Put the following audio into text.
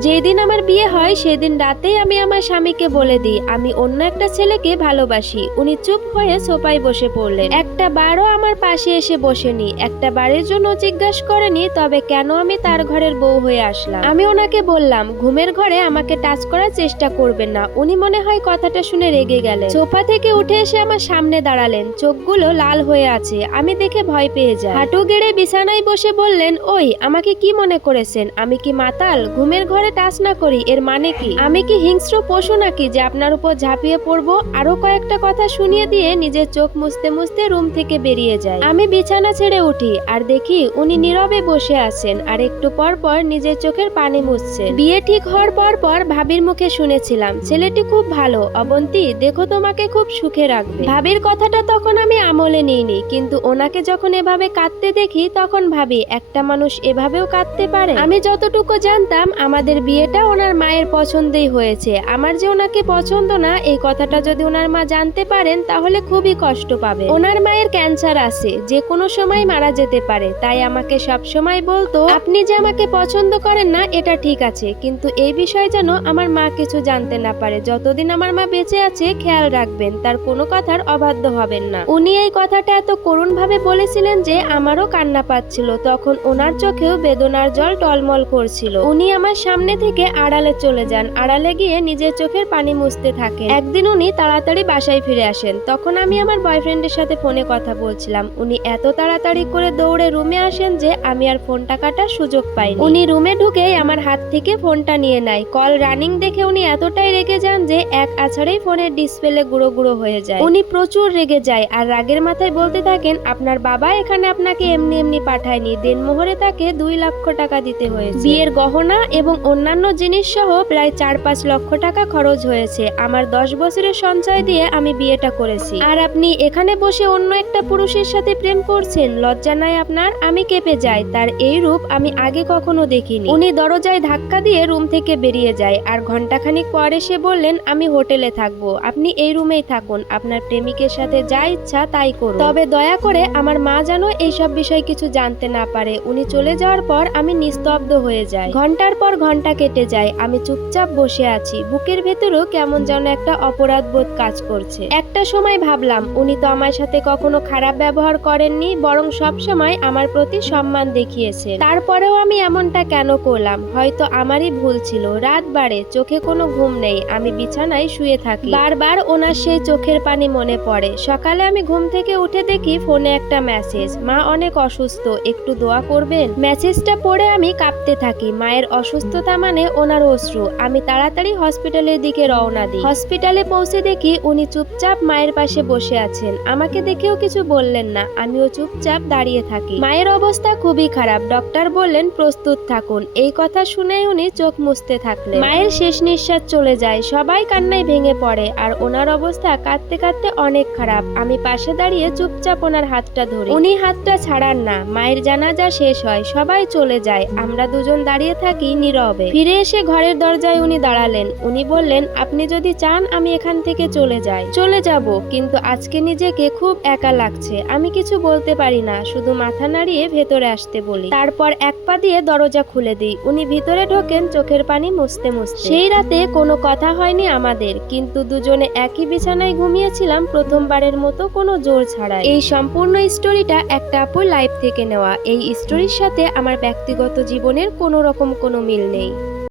যেদিন আমার বিয়ে হয়, সেদিন রাতেই আমি আমার স্বামীকে বলে দিই, আমি অন্য একটা ছেলেকে ভালোবাসি। উনি চুপ হয়ে সোফায় বসে পড়লেন। একটা বারও আমার পাশে এসে বসেনি। একটা বারের জন্য জিজ্ঞাসা করেনি, তবে কেন আমি তার ঘরের বউ হয়ে আসলাম? আমি ওনাকে বললাম, ঘুমের ঘরে আমাকে টাচ করার চেষ্টা করবেন না। উনি মনে হয় কথাটা শুনে রেগে গেলেন। সোফা থেকে উঠে এসে আমার সামনে দাঁড়ালেন। চোখগুলো লাল হয়ে আছে। আমি দেখে ভয় পেয়ে যাই। হাঁটু গেড়ে বিছানায় বসে বললেন, ওই, আমাকে কি মনে করেছেন? আমি কি মাতাল? ঘুমের ঘরে টাচ না করি, এর মানে কি? আমি কি হিংস্র পশু নাকি যে আপনার উপর ঝাঁপিয়ে পড়ব? আরও কয়েকটা কথা শুনিয়ে দিয়ে নিজের চোখ মুছতে মুছতে রুম থেকে বেরিয়ে যায় আমি বিছানা ছেড়ে উঠি আর দেখি উনি নীরবে বসে আছেন আর একটু পর পর নিজের চোখের পানি মুছছেন বিয়ে ঠিক হওয়ার পর পর ভাবির মুখে শুনেছিলাম, ছেলেটি খুব ভালো, অবন্তি, দেখো তোমাকে খুব সুখে রাখবে। ভাবির কথাটা তখন আমি আমলে নিইনি, কিন্তু ওনাকে যখন এভাবে কাঁদতে দেখি, তখন ভাবি একটা মানুষ এভাবেও কাঁদতে পারে। আমি যতটুকু জানতাম, আমাদের বিয়েটা ওনার মায়ের পছন্দেই হয়েছে। আমার যে ওনাকে পছন্দ না, এই কথাটা যদি ওনার মা জানতে পারেন, তাহলে খুবই কষ্ট পাবে। ওনার মায়ের ক্যান্সার আছে, যে কোনো সময় মারা যেতে পারে। তাই আমাকে সব সময় বলতো, আপনি যে আমাকে পছন্দ করেন না, এটা ঠিক আছে। কিন্তু এই বিষয়ে যেন আমার মা কিছু জানতে না পারে। যতদিন আমার মা বেঁচে আছে, খেয়াল রাখবেন, তার কোনো কথার অবাধ্য হবেন না। উনি এই কথাটা এত করুণ ভাবে বলেছিলেন যে, আমারও কান্না পাচ্ছিল। তখন ওনার চোখেও বেদনার জল টলমল করছিল। উনি আমার সামনে থেকে আড়ালে চলে যান। আড়ালে গিয়ে নিজের চোখের পানি মুছতে থাকে একদিন উনি তাড়াতাড়ি বাসায় ফিরে আসেন। তখন আমি আমার বয়ফ্রেন্ডের সাথে ফোনে কথা বলছিলাম। উনি এত তাড়াতাড়ি করে দৌড়ে রুমে আসেন যে আমি আর ফোনটা কাটার সুযোগ পাইনি। উনি রুমে ঢুকেই আমার হাত থেকে ফোনটা নিয়ে নেয়। কল রানিং দেখে উনি এতটাই রেগে যান যে এক আছাড়েই ফোনের ডিসপ্লে গুঁড়ো গুঁড়ো হয়ে যায়। উনি প্রচুর রেগে যায় আর রাগের মাথায় বলতে থাকেন, আপনার বাবা এখানে আপনাকে এমনি এমনি পাঠায়নি। দেনমোহরে তাকে দুই লক্ষ টাকা দিতে হয়েছে। বিয়ের গহনা এবং অন্যান্য জিনিস সহ প্রায় চার পাঁচ লক্ষ টাকা খরচ হয়েছে। আমার দশ বছরের সঞ্চয় দিয়ে আমি বিয়েটা করেছি। আর আপনি এখানে বসে অন্য একটা পুরুষের সাথে প্রেম করছেন, লজ্জা নাই আপনার? আমি কেঁপে যাই। তার এই রূপ আমি আগে কখনো দেখিনি। উনি দরজায় ধাক্কা দিয়ে রুম থেকে বেরিয়ে যায়। আর ঘন্টাখানিক পর এসে বললেন, আমি হোটেলে থাকব। আপনি এই রুমেই থাকুন। আপনার প্রেমিকের সাথে যা ইচ্ছা তাই করুন। তবে দয়া করে আমার মা যেন এইসব বিষয় কিছু জানতে না পারে। উনি চলে যাওয়ার পর আমি নিস্তব্ধ হয়ে যাই। ঘণ্টার পর ঘণ্টা কেটে যায়। আমি চুপচাপ বসে আছি। বুকের ভেতরেও কেমন যেন একটা অপরাধ বোধ কাজ করছে। একটা সময় ভাবলাম, উনি তো আমার সাথে কখনো খারাপ ব্যবহার করেননি, বরং সব সময় আমার প্রতি সম্মান দেখিয়েছে তারপরেও আমি এমনটা কেন করলাম? হয়তো আমারই ভুল ছিল। রাত বাড়ে, চোখে কোনো ঘুম নেই। আমি বিছানায় শুয়ে থাকি। বারবার ওনার সেই চোখের পানি মনে পড়ে। সকালে আমি ঘুম থেকে উঠে দেখি ফোনে একটা মেসেজ। মা অনেক অসুস্থ, একটু দোয়া করবেন? মেসেজটা পড়ে আমি কাঁপতে থাকি। মায়ের অসুস্থতা মানে ওনার অশ্রু। আমি তাড়াতাড়ি হসপিটালের দিকে রওনা দিই। হসপিটালে পৌঁছে দেখি উনি চুপচাপ মায়ের পাশে বসে আছেন। আমাকে দেখেও কিছু বললেন না। আমিও চুপচাপ দাঁড়িয়ে থাকি। মায়ের অবস্থা খুবই খারাপ। ডক্টর বললেন, প্রস্তুত থাকুন। এই কথা শুনেই উনি চোখ মুছতে থাকলেন। মায়ের শেষ নিঃশ্বাস চলে যায়। সবাই কান্নায় ভেঙে পড়ে আর ওনার অবস্থা কাঁদতে কাঁদতে অনেক খারাপ। আমি পাশে দাঁড়িয়ে চুপচাপ ওনার হাতটা ধরি। উনি হাতটা ছাড়ান না। মায়ের জানাজা শেষ হয়। সবাই চলে যায়। আমরা দুজন দাঁড়িয়ে থাকি নীরবে। ফিরে এসে ঘরের দরজায় উনি দাঁড়ালেন। উনি বললেন, আপনি যদি চান, আমি এখান থেকে চলে যাই। চলে যাব, কিন্তু আজকে নিজেকে খুব একা লাগছে। আমি কিছু বলতে পারি না, শুধু মাথা নাড়িয়ে ভেতরে আসতে বলি। তারপর এক পা দিয়ে দরজা খুলে দিই। উনি ভিতরে ঢোকেন, চোখের পানি মুছতে মুছতে। সেই রাতে কোনো কথা হয়নি আমাদের, কিন্তু দুজনে একই বিছানায় ঘুমিয়েছিলাম প্রথমবারের মতো কোনো জোর ছাড়াই। এই সম্পূর্ণ স্টোরিটা একটা আপুর লাইফ থেকে নেওয়া। এই স্টোরির সাথে আমার ব্যক্তিগত জীবনের কোনো রকম কোনো মিল নেই।